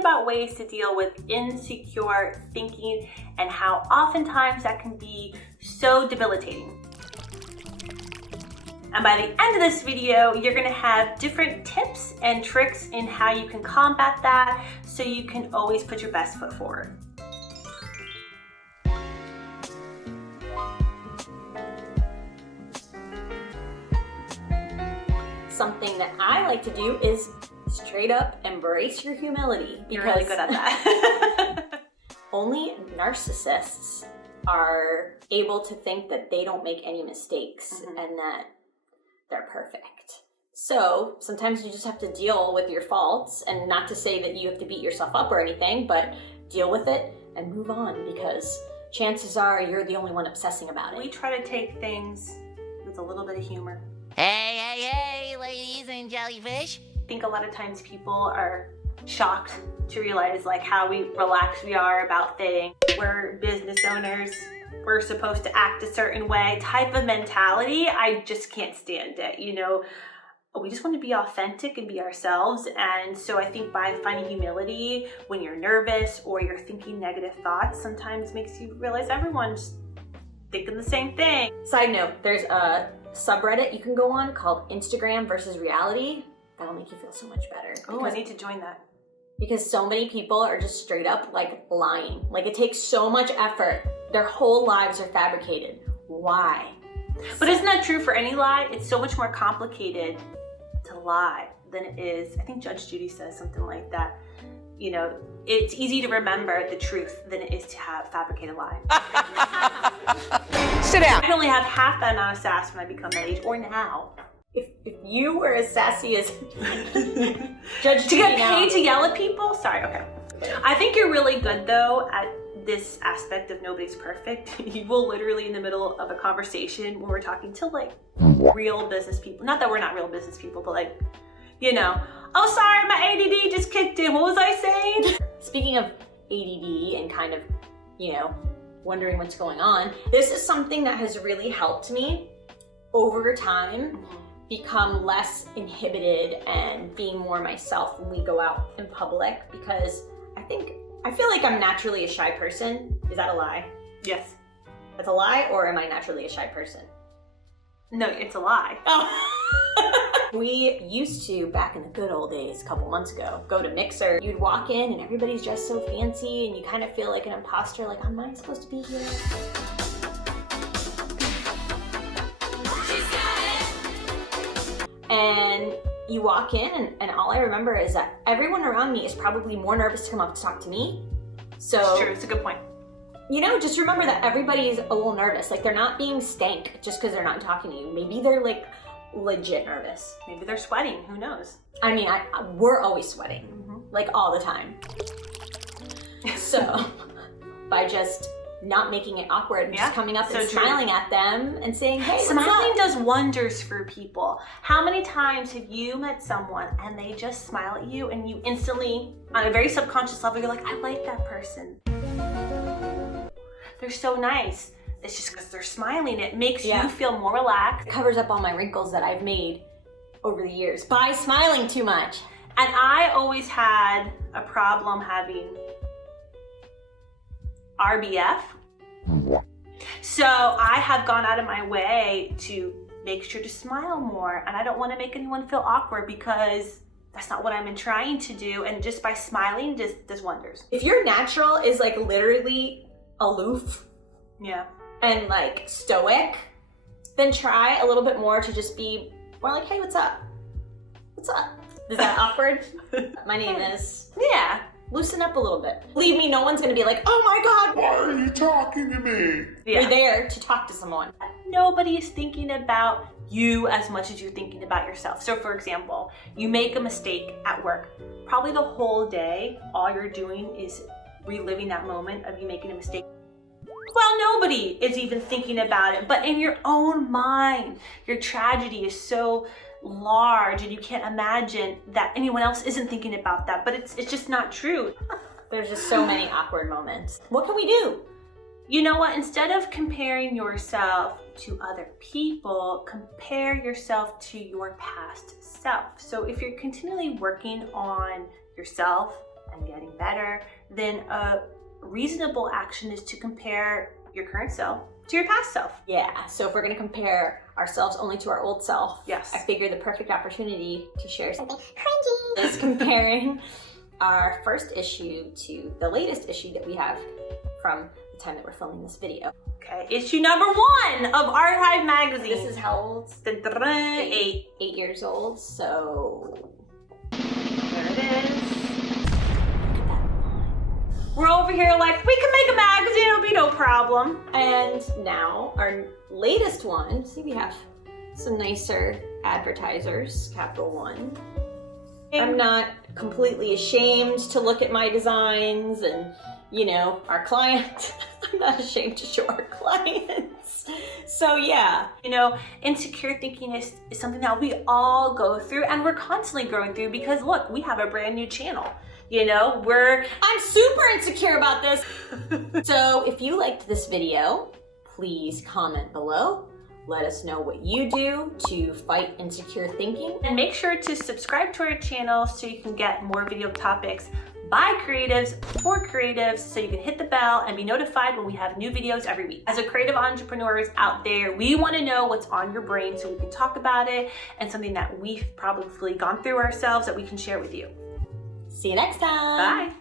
about ways to deal with insecure thinking and how oftentimes that can be so debilitating. And by the end of this video, you're gonna have different tips and tricks in how you can combat that so you can always put your best foot forward. Something that I like to do is straight up embrace your humility. You're really good at that. Only narcissists are able to think that they don't make any mistakes and that they're perfect. So sometimes you just have to deal with your faults, and not to say that you have to beat yourself up or anything, but deal with it and move on, because chances are you're the only one obsessing about it. We try to take things with a little bit of humor. Hey, ladies and jellyfish. I think a lot of times people are shocked to realize like how relaxed we are about things. We're business owners, we're supposed to act a certain way type of mentality. I just can't stand it. You know, we just want to be authentic and be ourselves. And so I think by finding humility when you're nervous or you're thinking negative thoughts sometimes makes you realize everyone's thinking the same thing. Side note, there's a subreddit you can go on called Instagram versus reality. That'll make you feel so much better. Oh, I need to join that. Because so many people are just straight up like lying. Like it takes so much effort. Their whole lives are fabricated. Why? But isn't that true for any lie? It's so much more complicated to lie than it is. I think Judge Judy says something like that. You know, it's easy to remember the truth than it is to have fabricated lie. Sit down. I can only have half that amount of sass when I become that age, or now. If you were as sassy as Judge To Judy get now. paid to yell at people? Sorry, okay. I think you're really good though at this aspect of nobody's perfect. You will literally in the middle of a conversation when we're talking to like real business people, not that we're not real business people, but like, you know, oh sorry, my ADD just kicked in. What was I saying? Speaking of ADD and kind of, you know, wondering what's going on, this is something that has really helped me over time become less inhibited and being more myself when we go out in public, because I feel like I'm naturally a shy person. Is that a lie? Yes. That's a lie, or am I naturally a shy person? No, it's a lie. Oh. We used to, back in the good old days, a couple months ago, go to Mixer. You'd walk in and everybody's dressed so fancy and you kind of feel like an imposter, like, am I supposed to be here? And you walk in and all I remember is that everyone around me is probably more nervous to come up to talk to me. So It's true, it's a good point. you know, just remember that everybody's a little nervous. Like they're not being stank just because they're not talking to you. Maybe they're like legit nervous. Maybe they're sweating, who knows? I mean, we're always sweating, like all the time. So by just not making it awkward and just coming up so and true. smiling at them and saying, hey, Smiling does wonders for people. How many times have you met someone and they just smile at you and you instantly, on a very subconscious level, you're like, I like that person. They're so nice. It's just because they're smiling. It makes you feel more relaxed. It covers up all my wrinkles that I've made over the years by smiling too much. And I always had a problem having RBF. So I have gone out of my way to make sure to smile more, and I don't want to make anyone feel awkward because that's not what I'm trying to do, and just by smiling just does wonders. If your natural is like literally aloof and like stoic, then try a little bit more to just be more like, hey, what's up? What's up? Is that awkward? My name is... Yeah. Loosen up a little bit. Believe me, no one's gonna be like, oh my God, Why are you talking to me? You're there to talk to someone. Nobody is thinking about you as much as you're thinking about yourself. So for example, you make a mistake at work. Probably the whole day, all you're doing is reliving that moment of you making a mistake. Well, nobody is even thinking about it, but in your own mind, your tragedy is so large and you can't imagine that anyone else isn't thinking about that, but it's just not true. There's just so many awkward moments. What can we do? You know what? Instead of comparing yourself to other people, compare yourself to your past self. So if you're continually working on yourself, and getting better, then a reasonable action is to compare your current self to your past self. Yeah, so if we're gonna compare ourselves only to our old self, Yes. I figured the perfect opportunity to share something cringy is comparing our first issue to the latest issue that we have from the time that we're filming this video. Okay, issue number 1 of Art Hive magazine. This is how old? Dun, dun, dun, 8. 8 years old, so There it is. We're over here like, we can make a magazine, it'll be no problem. and now our latest one, see we have some nicer advertisers, Capital One. I'm not completely ashamed to look at my designs and, you know, our client. I'm not ashamed to show our clients. So yeah. You know, insecure thinking is something that we all go through and we're constantly growing through because look, we have a brand new channel. You know, I'm super insecure about this. So if you liked this video, please comment below. Let us know what you do to fight insecure thinking. and make sure to subscribe to our channel so you can get more video topics by creatives for creatives, so you can hit the bell and be notified when we have new videos every week. As a creative entrepreneurs out there, we want to know what's on your brain so we can talk about it and something that we've probably gone through ourselves that we can share with you. See you next time. Bye.